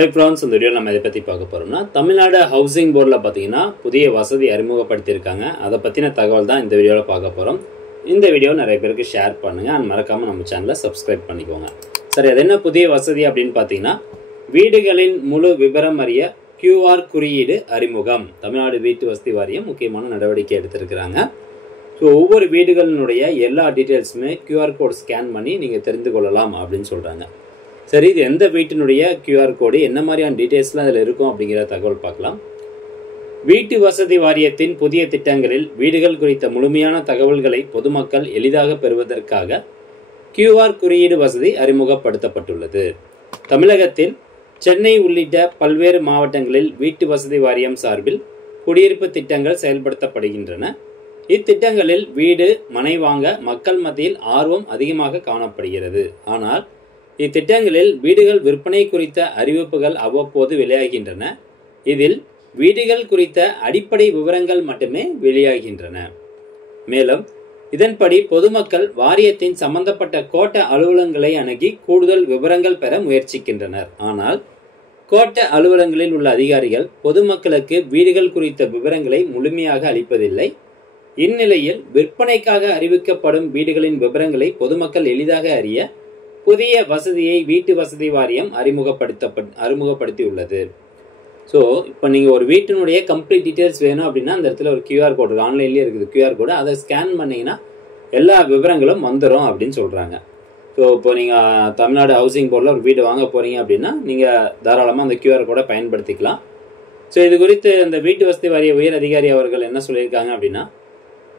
Hi friends, இந்த வீடியோல நம்ம எதை பத்தி பார்க்க போறோம்னா தமிழ்நாடு ஹவுசிங் போர்டுல பாத்தீங்கன்னா புதிய வசதி அறிமுகப்படுத்தி இருக்காங்க. அத பத்தின தகவல் தான் இந்த வீடியோல பார்க்க போறோம். இந்த வீடியோ நிறைய பேருக்கு ஷேர் பண்ணுங்க and மறக்காம நம்ம சேனலை சப்ஸ்கிரைப் பண்ணிக்கோங்க. சரி, அது என்ன புதிய வசதி அப்படினு பாத்தீங்கன்னா வீடுகளின் முழு விவரம் அறிய QR குறியீடு அறிமுகம். தமிழ்நாடு வீட்டு வசதி வாரியம் முக்கியமான நடவடிக்கை எடுத்திருக்காங்க. சோ ஒவ்வொரு வீடுகளினுடைய எல்லா டீடைல்ஸ்மே QR கோட் ஸ்கேன் பண்ணி நீங்க தெரிந்து கொள்ளலாம் அப்படினு சொல்றாங்க. சரி, இது எந்த வீட்டினுடைய QR கோடு, என்ன மாதிரியான டீடைல்ஸ்லாம் அதில் இருக்கும் அப்படிங்கிற தகவல் பார்க்கலாம். வீட்டு வசதி வாரியத்தின் புதிய திட்டங்களில் வீடுகள் குறித்த முழுமையான தகவல்களை பொதுமக்கள் எளிதாக பெறுவதற்காக QR குறியீடு வசதி அறிமுகப்படுத்தப்பட்டுள்ளது. தமிழகத்தில் சென்னை உள்ளிட்ட பல்வேறு மாவட்டங்களில் வீட்டு வசதி வாரியம் சார்பில் குடியிருப்பு திட்டங்கள் செயல்படுத்தப்படுகின்றன. இத்திட்டங்களில் வீடு மனை வாங்க மக்கள் மத்தியில் ஆர்வம் அதிகமாக காணப்படுகிறது. ஆனால் இத்திட்டங்களில் வீடுகள் விற்பனை குறித்த அறிவிப்புகள் அவ்வப்போது வெளியாகின்றன. இதில் வீடுகள் குறித்த அடிப்படை விவரங்கள் மட்டுமே வெளியாகின்றன. மேலும் இதன்படி பொதுமக்கள் வாரியத்தின் சம்பந்தப்பட்ட கோட்ட அலுவலகங்களை அணுகி கூடுதல் விவரங்கள் பெற முயற்சிக்கின்றனர். ஆனால் கோட்ட அலுவலகங்களில் உள்ள அதிகாரிகள் பொதுமக்களுக்கு வீடுகள் குறித்த விவரங்களை முழுமையாக அளிப்பதில்லை. இந்நிலையில் விற்பனைக்காக அறிவிக்கப்படும் வீடுகளின் விவரங்களை பொதுமக்கள் எளிதாக அறிய புதிய வசதியை வீட்டு வசதி வாரியம் அறிமுகப்படுத்தியுள்ளது. ஸோ இப்போ நீங்கள் ஒரு வீட்டினுடைய கம்ப்ளீட் டீட்டெயில்ஸ் வேணும் அப்படின்னா அந்த இடத்துல ஒரு QR கோடு ஆன்லைன்லேயே இருக்குது. QR கோடு அதை ஸ்கேன் பண்ணிங்கன்னா எல்லா விவரங்களும் வந்துடும் அப்படின்னு சொல்கிறாங்க. ஸோ இப்போ நீங்கள் தமிழ்நாடு ஹவுசிங் போர்டில் ஒரு வீடு வாங்க போகிறீங்க அப்படின்னா நீங்கள் தாராளமாக அந்த QR கோடை பயன்படுத்திக்கலாம். ஸோ இது குறித்து அந்த வீட்டு வசதி வாரிய உயர் அதிகாரி அவர்கள் என்ன சொல்லியிருக்காங்க அப்படின்னா,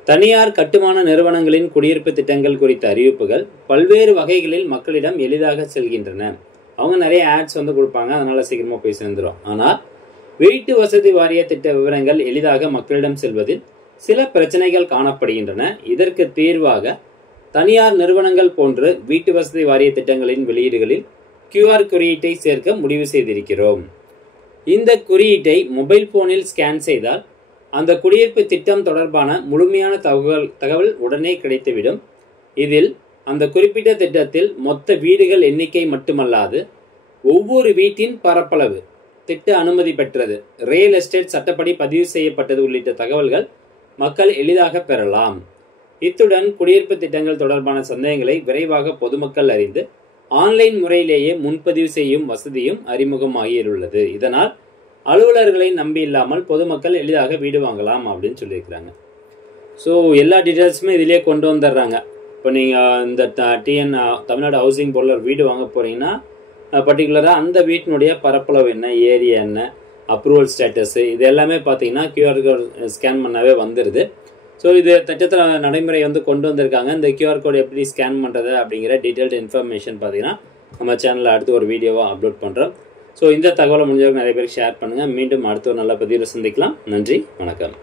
தனியார் கட்டுமான நிறுவனங்களின் குடியிருப்பு திட்டங்கள் குறித்த அறிவிப்புகள் பல்வேறு வகைகளில் மக்களிடம் எளிதாக செல்கின்றன. அவங்க நிறைய ஆட்ஸ் கொடுப்பாங்க, அதனால சீக்கிரமா போய் சேர்ந்துடும். ஆனால் வீட்டு வசதி வாரிய திட்ட விவரங்கள் எளிதாக மக்களிடம் செல்வதில் சில பிரச்சனைகள் காணப்படுகின்றன. இதற்கு தீர்வாக தனியார் நிறுவனங்கள் போன்று வீட்டு வசதி வாரிய திட்டங்களின் வெளியீடுகளில் QR குறியீட்டை சேர்க்க முடிவு செய்திருக்கிறோம். இந்த குறியீட்டை மொபைல் போனில் ஸ்கேன் செய்தால் அந்த குடியிருப்பு திட்டம் தொடர்பான முழுமையான தகவல் உடனே கிடைத்துவிடும். இதில் அந்த குறிப்பிட்ட திட்டத்தில் மொத்த வீடுகள் எண்ணிக்கை மட்டுமல்லாது ஒவ்வொரு வீட்டின் பரப்பளவு, திட்ட அனுமதி பெற்றது, ரியல் எஸ்டேட் சட்டப்படி பதிவு செய்யப்பட்டது உள்ளிட்ட தகவல்கள் மக்கள் எளிதாக பெறலாம். இத்துடன் குடியிருப்பு திட்டங்கள் தொடர்பான சந்தேகங்களை விரைவாக பொதுமக்கள் அறிந்து ஆன்லைன் முறையிலேயே முன்பதிவு செய்யும் வசதியும் அறிமுகமாகியுள்ளது. இதனால் அலுவலர்களை நம்பி இல்லாமல் பொதுமக்கள் எளிதாக வீடு வாங்கலாம் அப்படின்னு சொல்லியிருக்கிறாங்க. ஸோ எல்லா டீட்டெயில்ஸுமே இதிலே கொண்டு வந்துடுறாங்க. இப்போ நீங்கள் இந்த தமிழ்நாடு ஹவுசிங் போர்டில் ஒரு வீடு வாங்க போகிறீங்கன்னா பர்டிகுலராக அந்த வீட்டினுடைய பரப்பளவு என்ன, ஏரியா என்ன, அப்ரூவல் ஸ்டேட்டஸு, இது எல்லாமே பார்த்தீங்கன்னா QR கோட் ஸ்கேன் பண்ணாவே வந்துடுது. ஸோ இது திட்டத்தில் நடைமுறை கொண்டு வந்திருக்காங்க. இந்த QR கோட் எப்படி ஸ்கேன் பண்ணுறது அப்படிங்கிற டீட்டெயில்டு இன்ஃபர்மேஷன் பார்த்தீங்கன்னா நம்ம சேனலில் அடுத்து ஒரு வீடியோவாக அப்லோட் பண்ணுறோம். ஸோ இந்த தகவலை முடிஞ்சவங்க நிறைய பேருக்கு ஷேர் பண்ணுங்கள். மீண்டும் அடுத்த ஒரு நல்ல பதிவில் சந்திக்கலாம். நன்றி, வணக்கம்.